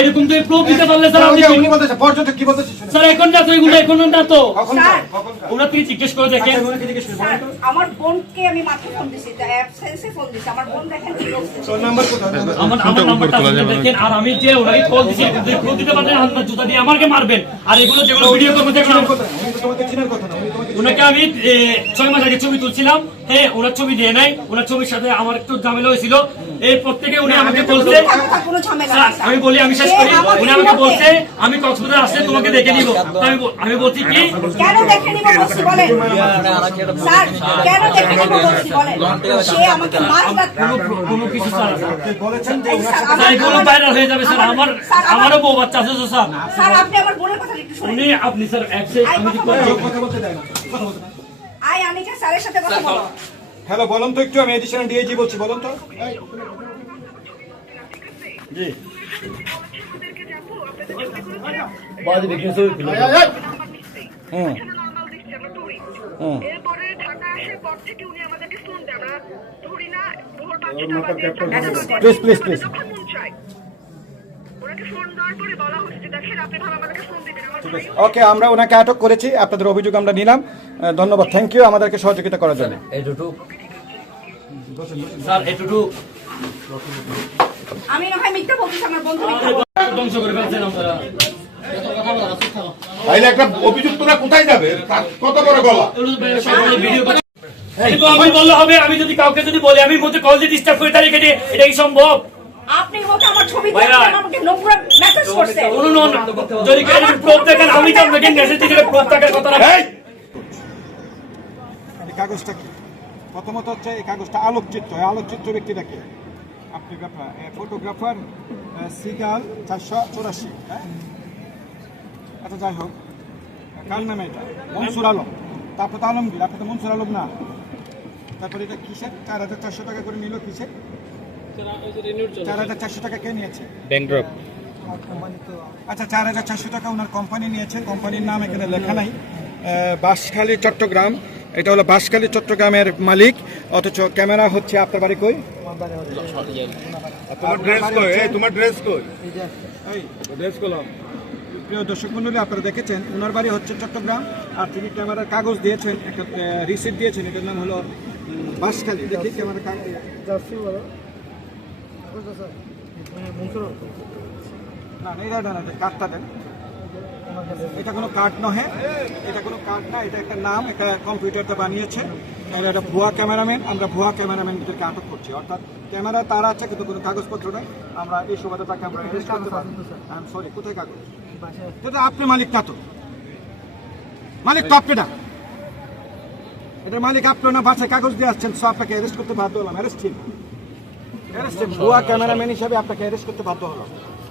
এরকম তো প্রুফ দিতে পারলে স্যার আপনি উনি বলতেছে পর্যটক কি বলতেছে স্যার এখন না তো এগুলো এখন না তো ওরা জিজ্ঞেস করে দেখেন। আচ্ছা। আমার বোনকে আমি মাত্র ফোন দিছি অ্যাবসেন্সে ফোন দিছি আমার বোন দেখেন কি তোর নাম্বার কোথায়? আমার আমার নাম্বারটা আপনি দেখেন আর আমি যে কল দিছি তুই প্রুফ দিতে পারলেন হাত পা জুতা দিয়ে আমাকে মারবেন। আর এগুলো যেগুলো ভিডিও করব যেগুলো চিনার কথা না, উনি তো তোমাকে চিনার কথা না, ওনাকে আমি ছয় মাস আগে ছবি তুলছিলাম। হ্যাঁ ওনার ছবি দিয়ে নাই। ওনার ছবির সাথে আমার একটু ঝামেলা হয়েছিল। এরপর থেকে উনি আমাকে বলছে। আমি বলি আমি শেষ করি। উনি আমাকে বলছে আমি কক্সবাজার আসলে তোমাকে দেখে নিব। আমি বল- আমি বলছি কি কেন দেখে নিব বলছি বলেন। স্যার কেন দেখে নিব বলছি বলেন। সে আমাকে মাছ কোনো কোনো কিছু স্যার। বলেছেন যে স্যার, সাথে স্যার এগুলো আমার- ভাইরাল হয়ে যাবে স্যার। আমার আমারও বউ বাচ্চা আছে স্যার। স্যার আপনি আমার বোনের কথা একটু শুনুন। উনি আপনি স্যার অ্যাপসে আমি কি এই, করছি ও কথা বলতে দেয় না কথা বলতে আই আনিকা স্যারের সাথে কথা বলো হ্যালো বলুন তো একটু আমি এডিশনাল ডিআইজি বলছি বলুন তো। জি। হুম এরপরে ঢাকা আসার পর থেকে উনি আমাদেরকে ফোন দেয় আমরা ধরি না ভোর পাঁচটা প্লিজ প্লিজ প্লিজ ওনাকে ফোন দেওয়ার পরে বলা হচ্ছে দেখেন আপনি ভালো আমাদেরকে ফোন দিবেন আমার ভাই ওকে আমরা ওনাকে আটক করেছি আপনাদের অভিযোগ আমরা নিলাম। ধন্যবাদ থ্যাংক ইউ আমাদেরকে সহযোগিতা করার জন্য। আমি না হয় মিথ্যা বলতেছি আমার বন্ধু ধ্বংস করে ফেলছেন আপনারা। তাইলে একটা অভিযুক্তরা কোথায় যাবে? কত বড় গলা? আমি বললে হবে আমি যদি কাউকে যদি বলি আমি মধ্যে কল দিয়ে ডিস্টার্ব করে তারিখে এটা কি সম্ভব। আপনি আমার ছবি। আমাকে নোংরা মেসেজ করছে শুনুন যদি কেউ প্রুফ দেখেন আমি তো আপনাকে মেসেজ প্রুফ থাকার কথা না এই! এই কাগজটা কি? প্রথমত হচ্ছে এই কাগজটা আলোকচিত্র আলোকচিত্র ব্যক্তিটাকে আপনি ফটোগ্রাফার সিগাল চারশো চৌরাশি হ্যাঁ? আচ্ছা যাই হোক। কার নামে এটা? মনসুর আলম। তারপর তো আলমগীর আপনি তো মনসুর আলম না। তারপরে এটা কিসের? চার হাজার চারশো টাকা করে নিল কিসের? চার হাজার চারশো টাকা কে নিয়েছে? আচ্ছা চার হাজার চারশো টাকা ওনার কোম্পানি নিয়েছে। কোম্পানির নাম এখানে লেখা নাই। বাঁশখালী চট্টগ্রাম। এটা হলো বাঁশখালী চট্টগ্রামের মালিক। অথচ ক্যামেরা হচ্ছে আপনার বাড়ি কই? তোমার ড্রেস কই? এই তোমার ড্রেস কই? এই ড্রেস কলম প্রিয় দর্শক মন্ডলী আপনারা দেখেছেন ওনার বাড়ি হচ্ছে চট্টগ্রাম। আর তিনি ক্যামেরার কাগজ দিয়েছেন একটা রিসিপ্ট দিয়েছেন। এটার নাম হলো বাঁশখালী। দেখি ক্যামেরার কাগজ। না এটা না কার্ডটা দেন। এটা কোনো কার্ড নহে, এটা কোনো কার্ড না, এটা একটা নাম, একটা কম্পিউটারতে বানিয়েছে। এরা একটা ভুয়া ক্যামেরাম্যান আমরা ভুয়া ক্যামেরাম্যানদেরকে আটক করছি। অর্থাৎ ক্যামেরা তার আছে, কিন্তু কোনো কাগজপত্র নেই। আমরা এই সুবাদে তাকে আমরা অ্যারেস্ট করতে পারি। আই সরি কোথায় কাগজ? এটা আপনি মালিক না তো। মালিক তো আপনি না। এটা মালিক আপনি না, বাসায় কাগজ দিয়ে আসছেন সো আপনাকে অ্যারেস্ট করতে বাধ্য হলাম। অ্যারেস্ট ঠিক ভুয়া ক্যামেরাম্যান হিসাবে আপনাকে অ্যারেস্ট করতে বাধ্য হলাম।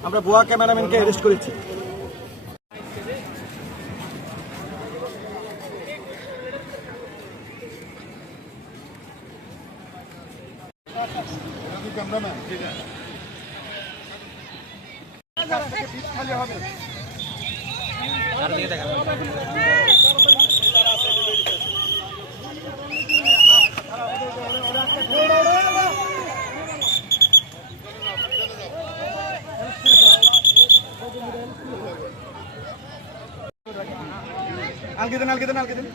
আমরা ভুয়া ক্যামেরাম্যানকে অ্যারেস্ট করেছি। আলগে দেন আলগে দেন আলগে দেন।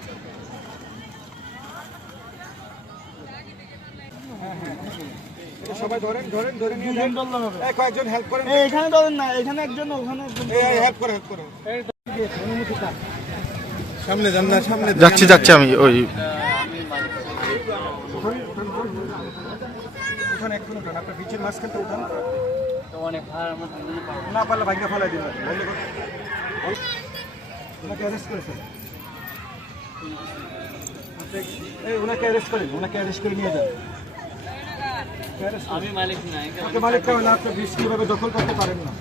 হ্যাঁ, হ্যাঁ, সবাই ধরেন ধরেন ধরে নিয়ে যান। এই কয়েকজন হেল্প করেন। এখানে ধরেন না এখানে একজন ওখানে হেল্প করে হেল্প করে। সামনে যান না সামনে যাচ্ছি যাচ্ছি আমি ওই উঠান এক মিনিট উঠান আপনার বিচের মাঝখানটা উঠান। না পারলে ভাগ্য ফলাই দিন ওনাকে অ্যারেস্ট করেছেন এই ওনাকে অ্যারেস্ট করেন ওনাকে অ্যারেস্ট করে নিয়ে যান। আমি মালিক নাই মালিক কেমন আপনি বিষ কীভাবে দখল করতে পারেন না।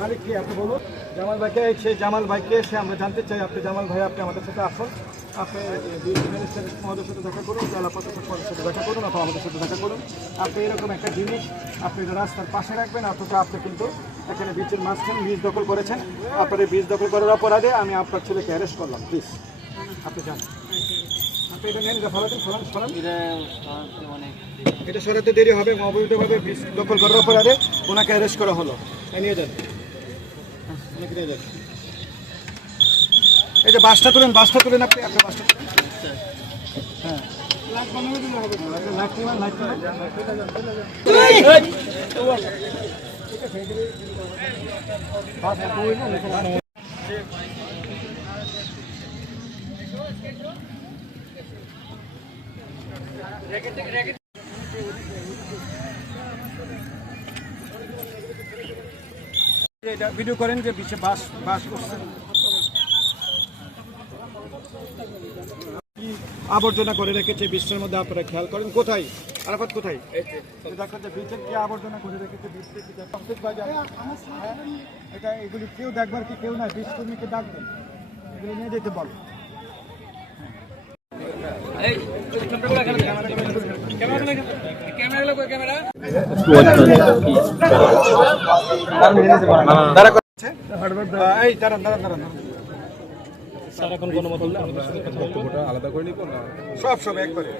মালিক কি আপনি বলুন? জামাল ভাইকে সে জামাল ভাইকে সে আমরা জানতে চাই আপনি জামাল ভাই আপনি আমাদের সাথে আসুন। আপনি মহোদয়ের সাথে দেখা করুন জেলা প্রশাসক মহোদয়ের সাথে দেখা করুন অথবা আমাদের সাথে দেখা করুন। আপনি এরকম একটা জিনিস আপনি রাস্তার পাশে রাখবেন অথচ আপনি কিন্তু এখানে বিচের মাঝখানে বীজ দখল করেছেন। আপনার এই বীজ দখল করার অপরাধে আমি আপনার ছেলেকে অ্যারেস্ট করলাম প্লিজ আপনি যান। আপনি এটা নেন ফলাতেন ফলান ফলান এটা সরাতে দেরি। হবে অবৈধভাবে বীজ দখল করার অপরাধে ওনাকে অ্যারেস্ট করা হলো। নিয়ে যান। ওনাকে নিয়ে যান এই যে বাসটা তুলেন বাসটা তুলেন আপনি আপনি বাসটা তুলেন। হ্যাঁ ভিডিও করেন যে পিছিয়ে বাস বাস করছে কি আবর্জনা করে রেখেছে বিশ্বের মধ্যে আপনারা খেয়াল করেন। কোথায়? আরাফাত কোথায়? দেখো যে বিচের কি আবর্জনা করে রেখেছে বিশ্বে কি? এটা এগুলি কেউ দেখবার কি কেউ না বিশ কর্মীকে ডাকবেন। এগুলি নিয়ে যেতে বল। এই দাঁড়ান দাঁড়ান দাঁড়ান। সব সব একবারে।